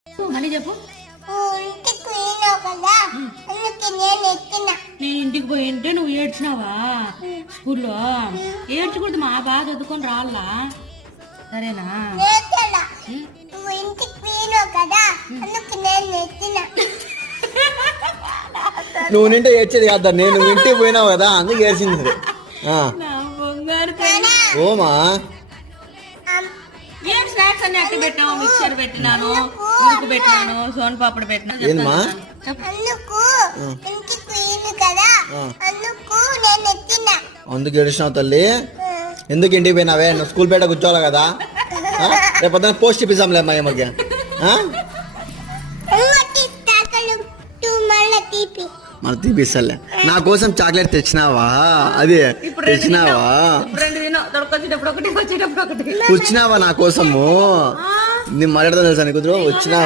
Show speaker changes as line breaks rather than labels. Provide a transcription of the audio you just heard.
మళ్ళీ చెప్పు. నేను ఇంటికి పోయింటే నువ్వు ఏడ్చినావా స్కూల్లో? ఏడ్చకూడదు మా, బాగా చదువుకొని రాళ్ళా, సరేనా?
నువ్వు నింటే ఏడ్చేది కాదు, నేను ఇంటికి పోయినావు కదా అందుకు ఏడ్చింది.
నా బంగారు
ఓమా
ఏం స్నాక్స్ అన్ని అట్టి పెట్టినావు? మిక్చర్ పెట్టినాను, ఉరుకు పెట్టినాను, సోన్ పాపడ పెట్టినాను.
ఏందమ్మా? అందుకు ఏడిచినావు తల్లి? ఎందుకు ఇంటికి పోయినావే? నువ్వు స్కూల్ పేట కూర్చోవాలి కదా. రేపు పొద్దున పోస్ట్ ఇప్పిస్తాంలే అమ్మా ఏమకి. మన తీపిస్తలే. నా కోసం చాక్లెట్ తెచ్చినావా? అది తెచ్చినావా? వచ్చినావా నా కోసము? నీ మర్యాద తెలుసా నీకు? వచ్చినా